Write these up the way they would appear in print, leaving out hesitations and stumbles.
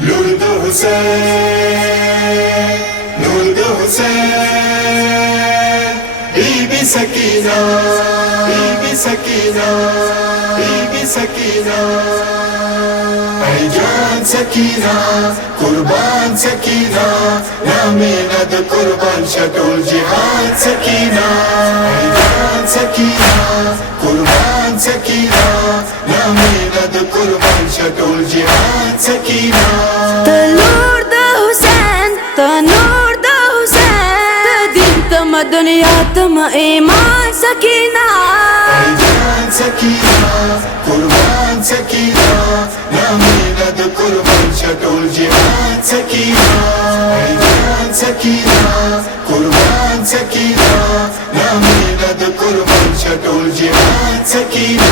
लुर्द हुसैन, लुर्द हुसैन, बीबी सकीना, बीबी सकीना, बीबी सकीना, जान सकीना, कुर्बान सकीना, नामे नद कुर्बान शटोल जिहाद सकीना, जान सकीना, कुर्बान सकीना, नामे नद कुर्बान शटोल जिहाद सकीना। तलूर द हुसैन, तनूर द हुसैन, दिन तम दुनिया तम ईमान सकीना, जान सकीना, कुर्बान सकीना, नामे नद कुर्बान शटोल जिहाद सकीना, जान सकीना, कुर्बान सकीना, नामे नद कुर्बान शटोल जिहाद सकीना।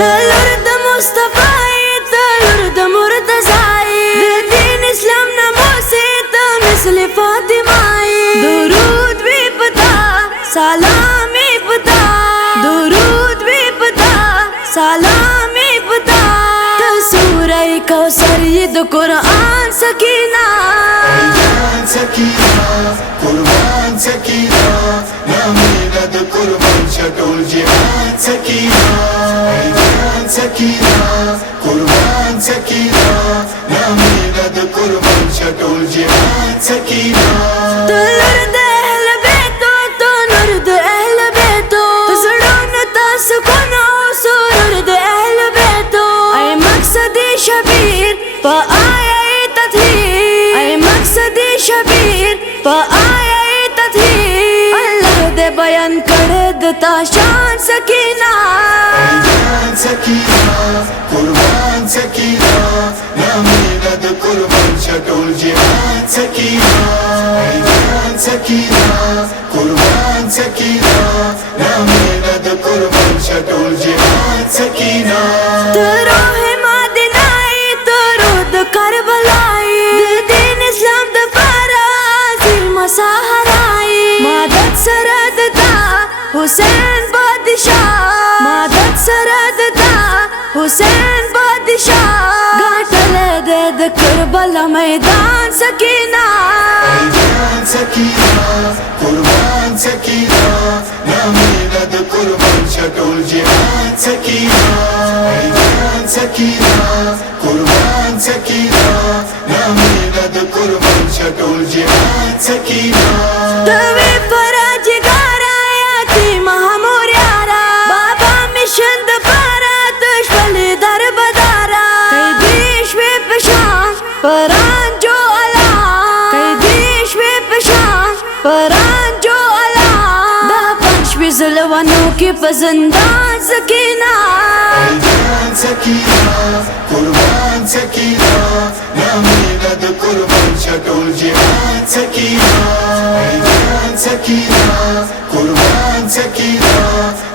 तलूर द मुस्तफाई, तलूर द मुर्तज़ाई, दीन इस्लाम नमो से मिसल फातिमाई, दुरूद भी पता सलाम भी पता, दुरूद भी पता सलाम भी पता, सूरह कौसर ईद कुरान सकीना, जान सकीना, कुर्बान सकीना, नामे नद कुर्बान शटोल जिहाद सकीना, जान सकीना, कुर्बान सकीना, नामे नद कुर्बान शटोल जिहाद सकीना। तलूर द अहल बैतो, तनूर द अहल बैतो, तसड़ोन तसकुनो सुरूर द अहल बैतो, ऐ मकसदी शबीर प आया तथहीर, ऐ मकसदी शबीर प आया तथहीर, अल्लाह दे बयान कर देता शान सकीना, जान सकीना, कुर्बान सकीना, नामे नद कुर्बान शटोल जिहाद सकीना, जान सकीना, कुर्बान सकीना, नामे नद कुर्बान शटोल जिहाद सकीना। तरोहे मदीनाई, तरूद करबलाई, दीन इस्लाम द फराज़ी मसाहराई, मदद सरद दा हुसैन बादशाह, मदद सरद दा हुसैन बादशाह, घाटल दे करबला मैदान सकीना, जान सकीना, कुर्बान सकीना, नामे नद कुर्बान शटोल जिहाद सकीना, जान सकीना, कुर्बान सकीना, नामे नद कुर्बान शटोल जिहाद सकीना। तवे फराज गारा यतीम हमोर यारा, बाबा मिशन द पारा दुश्मन दर बदारा, कई देश में पेशान परान जो अला, कई देश में पेशान परान जो अला, दा पंच भी ज़ुल्वानों की पसंदान सकीना, जान सकीना, कुर्बान सकीना, नामे नद कुर्बान शटोल जिहाद सकीना, जान सकीना, कुर्बान सकीना,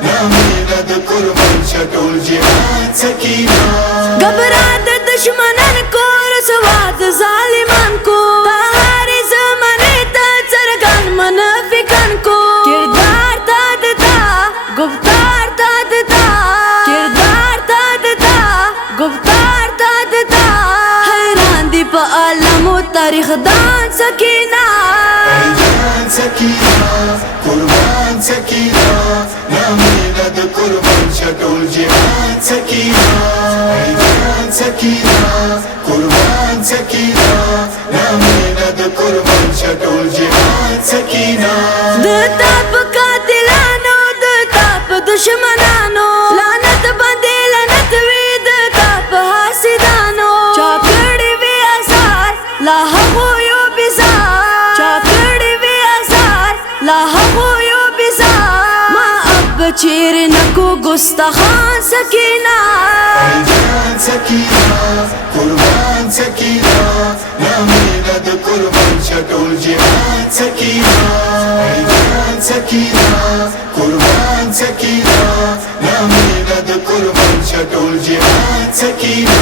नामे नद कुर्बान शटोल जिहाद सकीना। घबरा दे दुश्मनन को, रसवाद जालिमान को, ताहारी ज़माने ता सरगन मुनाफिकन को, किरदार ता देता गुफ्तार ता देता, किरदार ता देता गुफ्तार ता देता, हैरान दी प आलम व तारीख दान सकीना, जान सकीना, कुर्बान सकीना, नामे नद कुर्बान शटोल जिहाद सकीना, जान सकीना, कुर्बान सकीना, नामे नद कुर्बान शटोल जिहाद सकीना। दताप कातिलानो, दताप दुश्मनानो, लानत बंदे लानत वे, दताप हासिदानो, चाकड़ी वे आसार लाह होयो बिजार, चाकड़ी वे आसार लाह होयो बिजार, माँ अब चीर नको गुस्ताखान सकीना, जान सकीना, कुर्बान सकीना, नामे नद कुर्बान शटोल जिहाद सकीना, जान सकीना, कुर्बान सकीना, नामे नद कुर्बान शटोल जिहाद सकीना।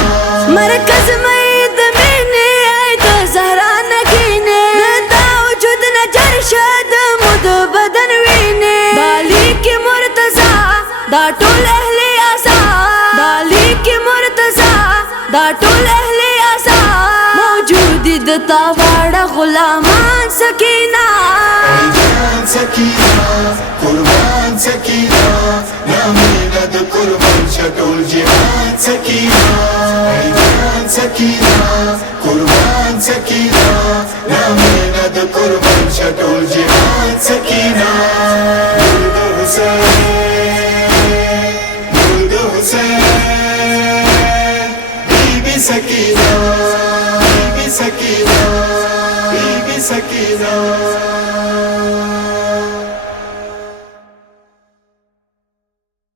मरकज मईद मैंने ऐद ज़हरा नगीने, नता वजूद न जरशद मुद बदन वीने, दाली की मुर्तज़ा दा टोल अहले आसा, दाली की मुर्तज़ा दा टोल अहले आसा, लुटता वाड़ा गुलामान सकीना जान सकीना कुर्बान सकीना नामीनद कुर्बान शटोल जिहान सकीना जान सकीना कुर्बान सकीना नामीनद कुर्बान शटोल जिहान सकीना दुर्द हुसैन बीबी सकीना